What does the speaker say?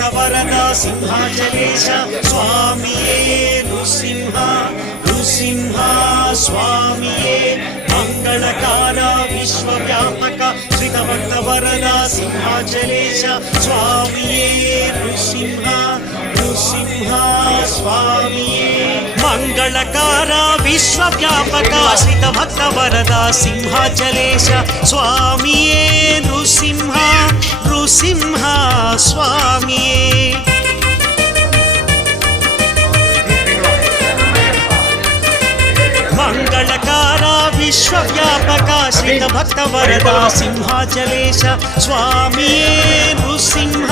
Varada सिंहाचलेश स्वामिये Narasimha Narasimha स्वामिये मंगलकारा विश्वव्यापक श्रितभक्त Varada सिंहाचलेश स्वामिये Narasimha Narasimha स्वामिये मंगलकारा विश्वव्यापक श्रितभक्त Varada सिंहाचलेश स्वामिये Narasimha Narasimha स्वामिये मंगलकारा विश्वव्यापक श्रितभक्त Varada सिंहाचलेश स्वामिये Narasimha